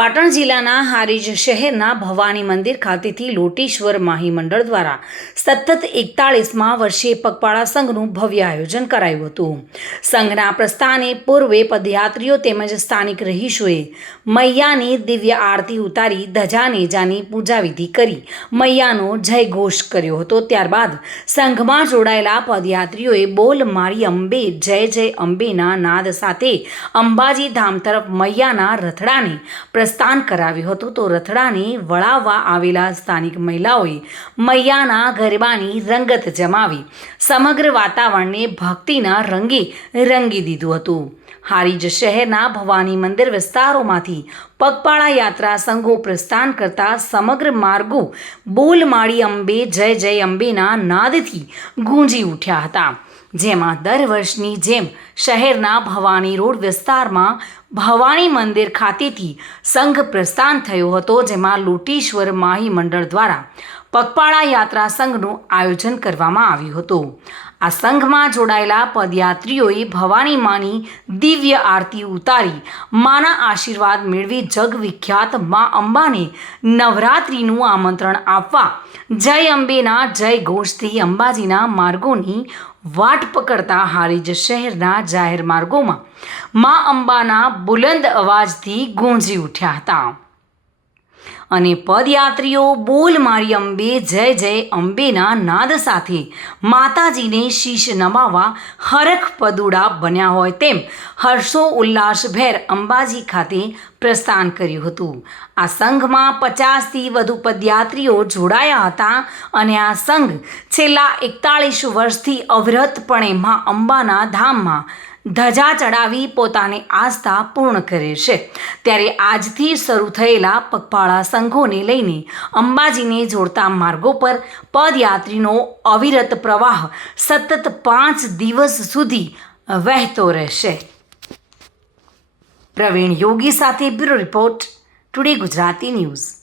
પાટણ જિલ્લાના હારીજ શહેરના ભવાની મંદિર ખાતેથી લોટેશ્વર માહી મંડળ દ્વારા સતત એકતાળીસમાં વર્ષે પગપાળા સંઘનું ભવ્ય આયોજન કરાયું હતું. સંઘના પ્રસ્થાને પૂર્વે પદયાત્રીઓ તેમજ સ્થાનિક રહીશોએ મૈયાની દિવ્ય આરતી ઉતારી ધજા નેજાની પૂજાવિધિ કરી મૈયાનો જય ઘોષ કર્યો હતો. ત્યારબાદ સંઘમાં જોડાયેલા પદયાત્રીઓએ બોલ મારી અંબે, જય જય અંબેના નાદ સાથે અંબાજી ધામ તરફ મૈયાના રથડાને પ્રસ્થાન કરાવ્યું હતું તો રથડાને વળાવવા આવેલા સ્થાનિક મહિલાઓએ મૈયાના ગરબાની રંગત જમાવી સમગ્ર વાતાવરણને ભક્તિના રંગે રંગી દીધું હતું. હારીજ શહેરના ભવાની મંદિર વિસ્તારોમાંથી પગપાળા યાત્રા સંઘો પ્રસ્થાન કરતા સમગ્ર માર્ગો બોલમાળી અંબે, જય જય અંબેના નાદથી ગુંજી ઉઠ્યા હતા. જેમાં દર વર્ષની જેમ શહેરના ભવાની રોડ વિસ્તારમાં ભવાની મંદિર ખાતેથી સંઘ પ્રસ્થાન થયો હતો, જેમાં લોટેશ્વર માહી મંડળ દ્વારા પગપાળા યાત્રા સંઘનું આયોજન કરવામાં આવ્યું હતું. આ સંઘમાં જોડાયેલા પદયાત્રીઓએ ભવાની માની દિવ્ય આરતી ઉતારી, માના આશીર્વાદ મેળવી જગવિખ્યાત મા અંબાને નવરાત્રિનું આમંત્રણ આપવા, જય અંબેના જય ઘોષથી અંબાજીના માર્ગોની વાટ પકડતા હારીજ શહેરના જાહેર માર્ગોમાં મા અંબાના બુલંદ અવાજથી ગુંજી ઉઠ્યા હતા. અને પદયાત્રીઓ બોલ મારી અંબે, જય જય અંબેના નાદ સાથે માતાજીને શીશ નમાવા હરખ પદુડા બન્યા હોય તેમ હર્ષો ઉલ્લાસભેર અંબાજી ખાતે પ્રસ્થાન કર્યું હતું. આ સંઘમાં પચાસથી વધુ પદયાત્રીઓ જોડાયા હતા અને આ સંઘ છેલ્લા એકતાળીસ વર્ષથી અવિરતપણે મા અંબાના ધામમાં ધજા ચડાવી પોતાની આસ્થા પૂર્ણ કરે છે. ત્યારે આજથી શરૂ થયેલા પગપાળા સંઘોને લઈને અંબાજીને જોડતા માર્ગો પર પદયાત્રીનો અવિરત પ્રવાહ સતત પાંચ દિવસ સુધી વહેતો રહેશે. પ્રવીણ યોગી સાથે bureau report today Gujarati news.